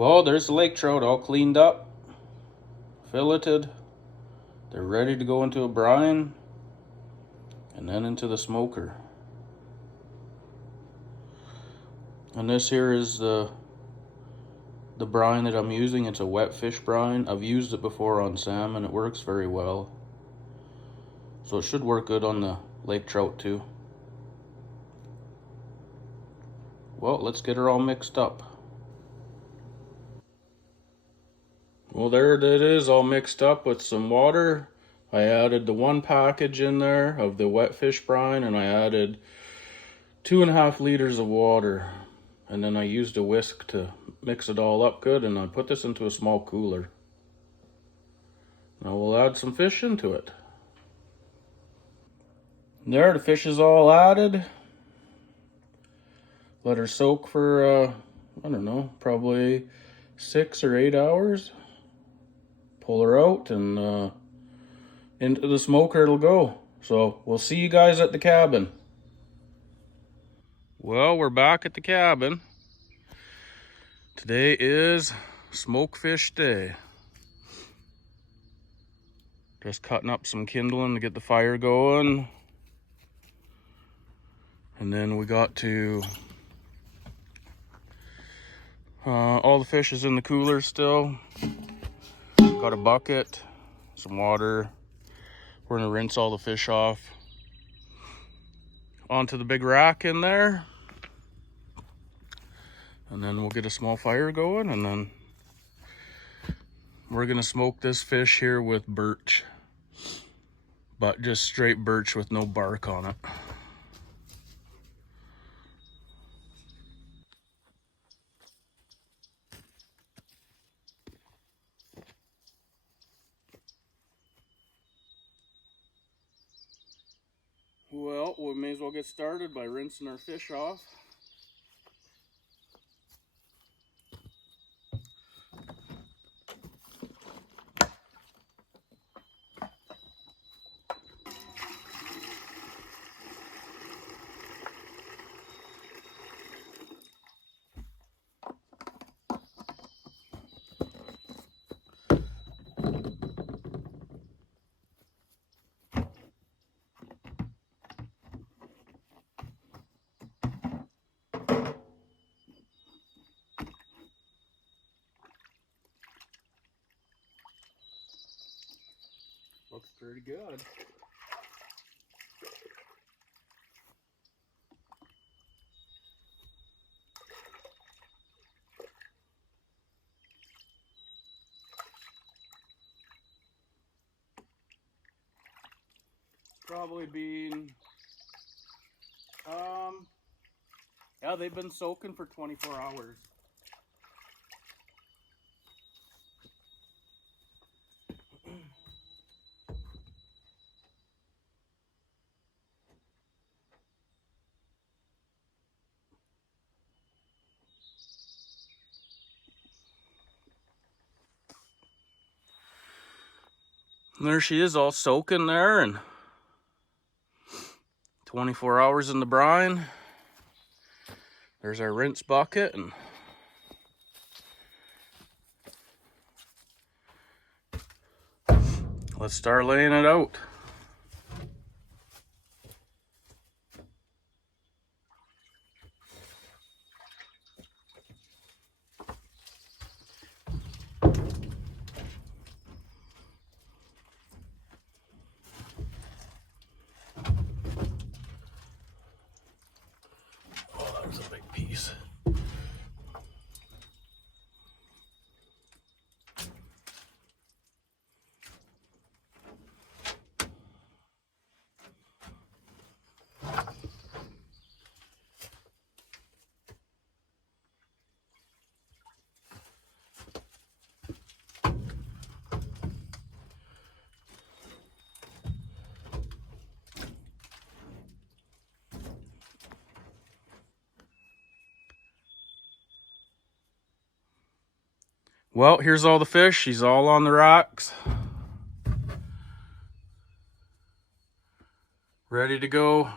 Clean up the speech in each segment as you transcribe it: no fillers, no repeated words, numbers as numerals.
Well, there's the lake trout all cleaned up, filleted. They're ready to go into a brine and then into the smoker. And this here is the brine that I'm using. It's a wet fish brine. I've used it before on salmon. It works very well. So it should work good on the lake trout too. Well, let's get her all mixed up. Well, there it is, all mixed up with some water. I added the 1 package in there of the wet fish brine, and I added 2.5 liters of water. And then I used a whisk to mix it all up good, and I put this into a small cooler. Now we'll add some fish into it. There, the fish is all added. Let her soak for, I don't know, probably 6 or 8 hours. Pull her out and into the smoker it'll go. So we'll see you guys at the cabin. Well, we're back at the cabin. Today is smoke fish day. Just cutting up some kindling to get the fire going. And then we got to, all the fish is in the cooler still. Got a bucket, some water. We're gonna rinse all the fish off onto the big rack in there. And then we'll get a small fire going, and then we're gonna smoke this fish here with birch. But just straight birch with no bark on it. Well, we may as well get started by rinsing our fish off. Looks pretty good. Probably been, yeah, they've been soaking for 24 hours. And there she is, all soaking there, and 24 hours in the brine. There's our rinse bucket, and let's start laying it out. Oh, there's a big piece. Well, here's all the fish. She's all on the rocks. Ready to go.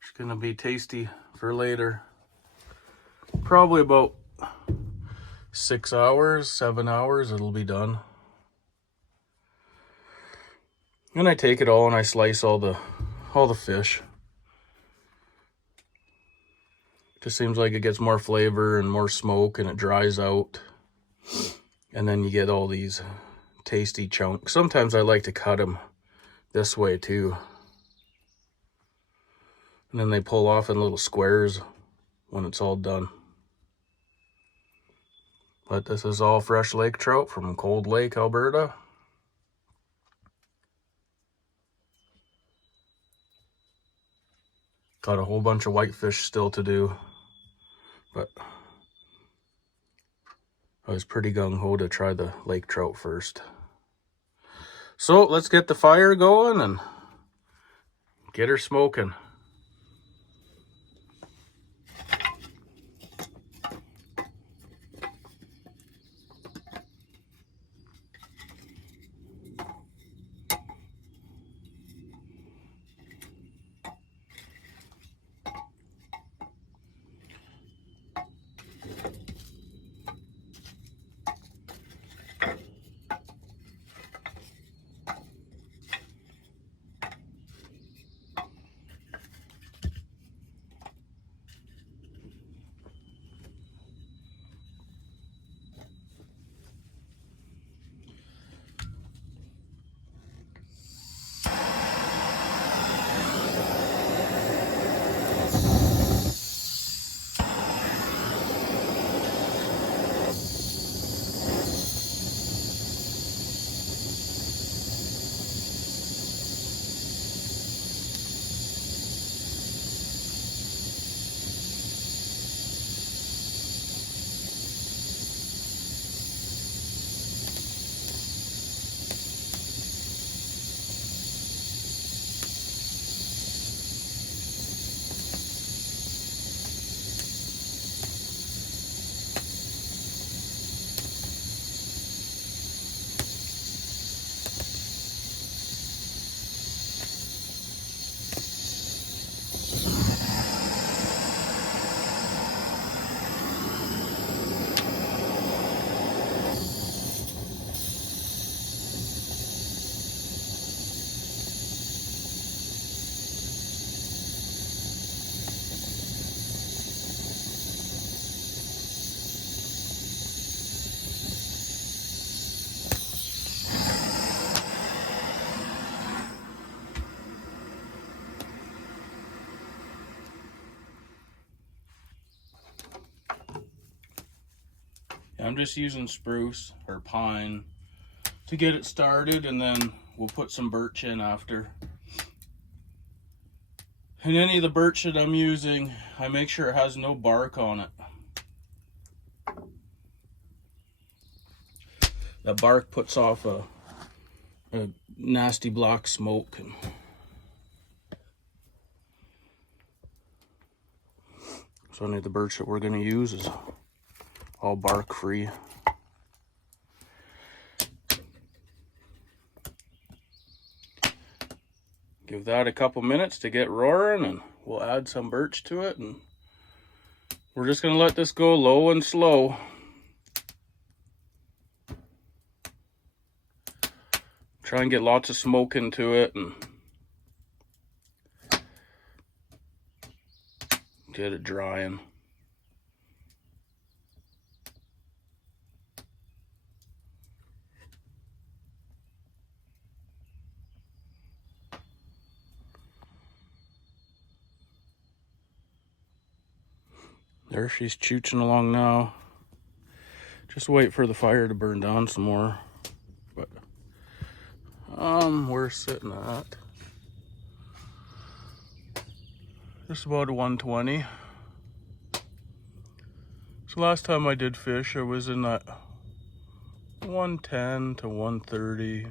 It's gonna be tasty for later. Probably about 6 hours, 7 hours, it'll be done. And I take it all and I slice all the fish. Just seems like it gets more flavor and more smoke and it dries out. And then you get all these tasty chunks. Sometimes I like to cut them this way too. And then they pull off in little squares when it's all done. But this is all fresh lake trout from Cold Lake, Alberta. Got a whole bunch of whitefish still to do, but I was pretty gung-ho to try the lake trout first. So let's get the fire going and get her smoking. I'm just using spruce or pine to get it started, and then we'll put some birch in after. And any of the birch that I'm using, I make sure it has no bark on it. That bark puts off a nasty black smoke. So any of the birch that we're going to use is all bark free. Give that a couple minutes to get roaring, and we'll add some birch to it, and we're just going to let this go low and slow. Try and get lots of smoke into it and get it drying. There she's chooching along now. Just wait for the fire to burn down some more. But we're sitting at just about a 120. So last time I did fish, I was in that 110 to 130,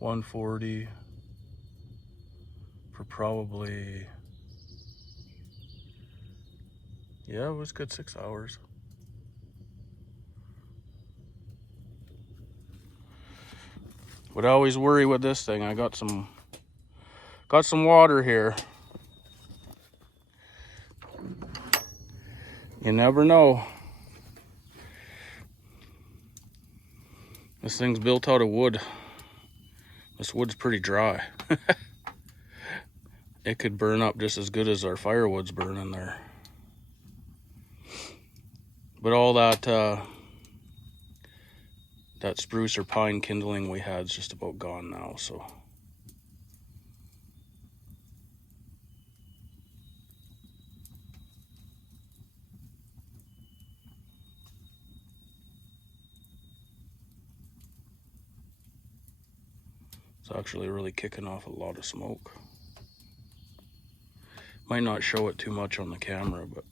140 for probably, yeah, it was good 6 hours. But I always worry with this thing. I got some water here. You never know. This thing's built out of wood. This wood's pretty dry. It could burn up just as good as our firewood's burning there. But all that that spruce or pine kindling we had is just about gone now, so. It's actually really kicking off a lot of smoke. Might not show it too much on the camera, but.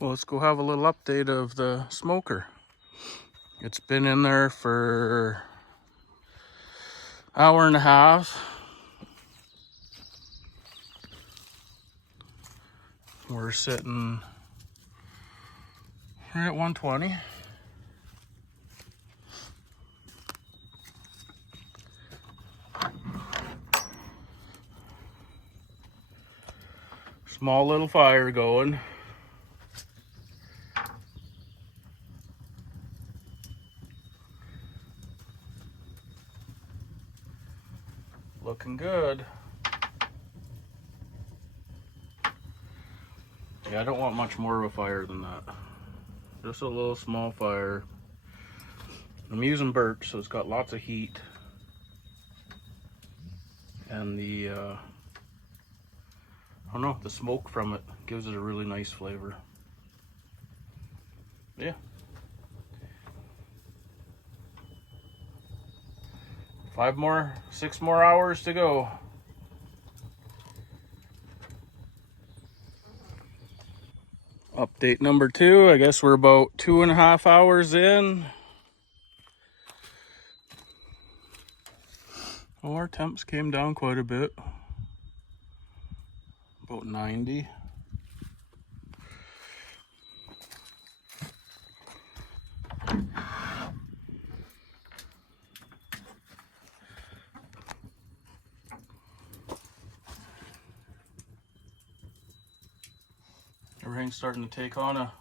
Well, let's go have a little update of the smoker. It's been in there for an hour and a half. We're sitting right at 120. Small little fire going. Looking good. Yeah, I don't want much more of a fire than that. Just a little small fire. I'm using birch, so it's got lots of heat. And the, I don't know, the smoke from it gives it a really nice flavor. Yeah. 6 more hours to go. Update number 2, I guess we're about 2.5 hours in. Oh, our temps came down quite a bit. About 90. Everything's starting to take on a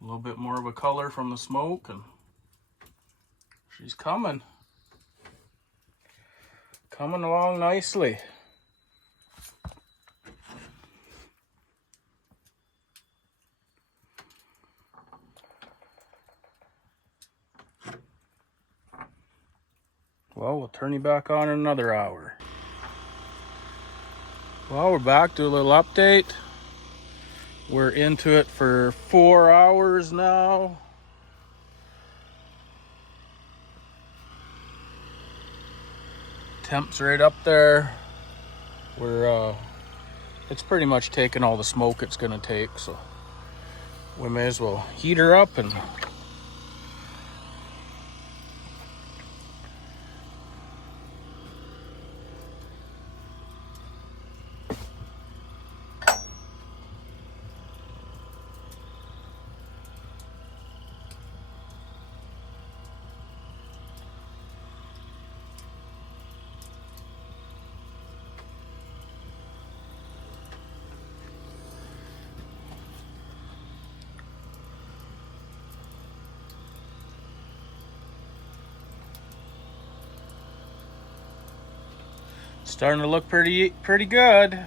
little bit more of a color from the smoke, and she's coming along nicely. Well, we'll turn you back on in another hour. Well, we're back to a little update. We're into it for 4 hours now. Temp's right up there. It's pretty much taken all the smoke it's gonna take, so we may as well heat her up and starting to look pretty good.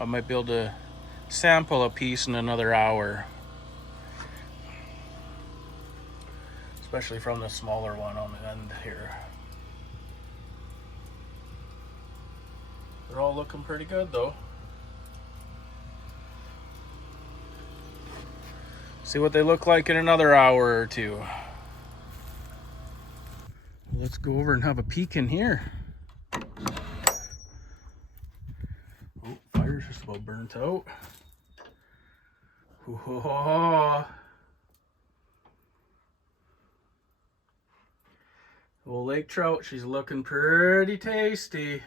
I might be able to sample a piece in another hour, especially from the smaller one on the end here. They're all looking pretty good though. See what they look like in another hour or two. Let's go over and have a peek in here. Oh, fire's just about burnt out. Whoa. Old lake trout, she's looking pretty tasty. She's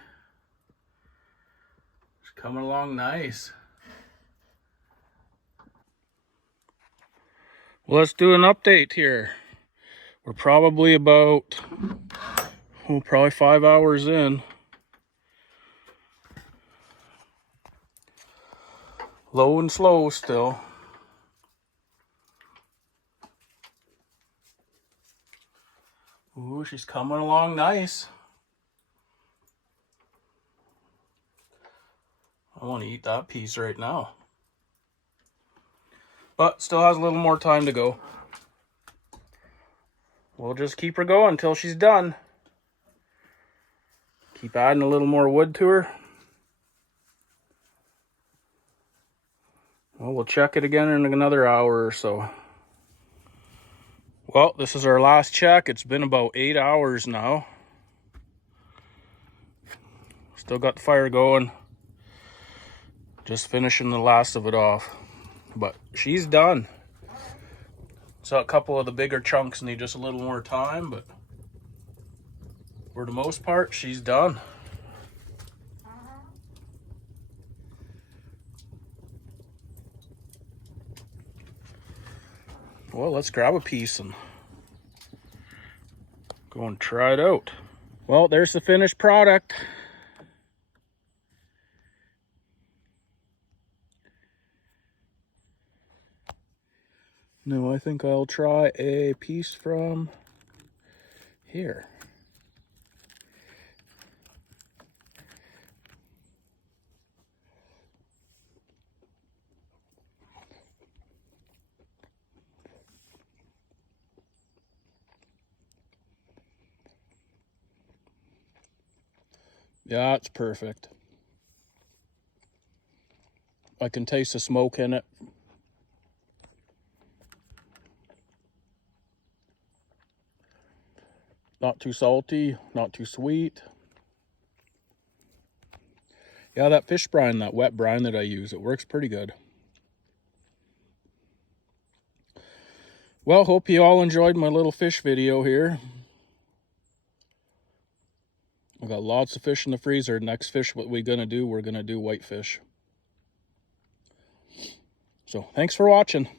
coming along nice. Well, let's do an update here. We're probably about, probably 5 hours in. Low and slow still. Ooh, she's coming along nice. I want to eat that piece right now. But still has a little more time to go. We'll just keep her going until she's done. Keep adding a little more wood to her. Well, we'll check it again in another hour or so. Well, this is our last check. It's been about 8 hours now. Still got the fire going. Just finishing the last of it off. But she's done. So a couple of the bigger chunks need just a little more time, but for the most part, she's done. Well, let's grab a piece and go and try it out. Well, there's the finished product. Now I think I'll try a piece from here. Yeah, it's perfect. I can taste the smoke in it. Not too salty, not too sweet. Yeah, that fish brine, that wet brine that I use, it works pretty good. Well, hope you all enjoyed my little fish video here. I got lots of fish in the freezer. Next fish, what we're gonna do whitefish. So thanks for watching.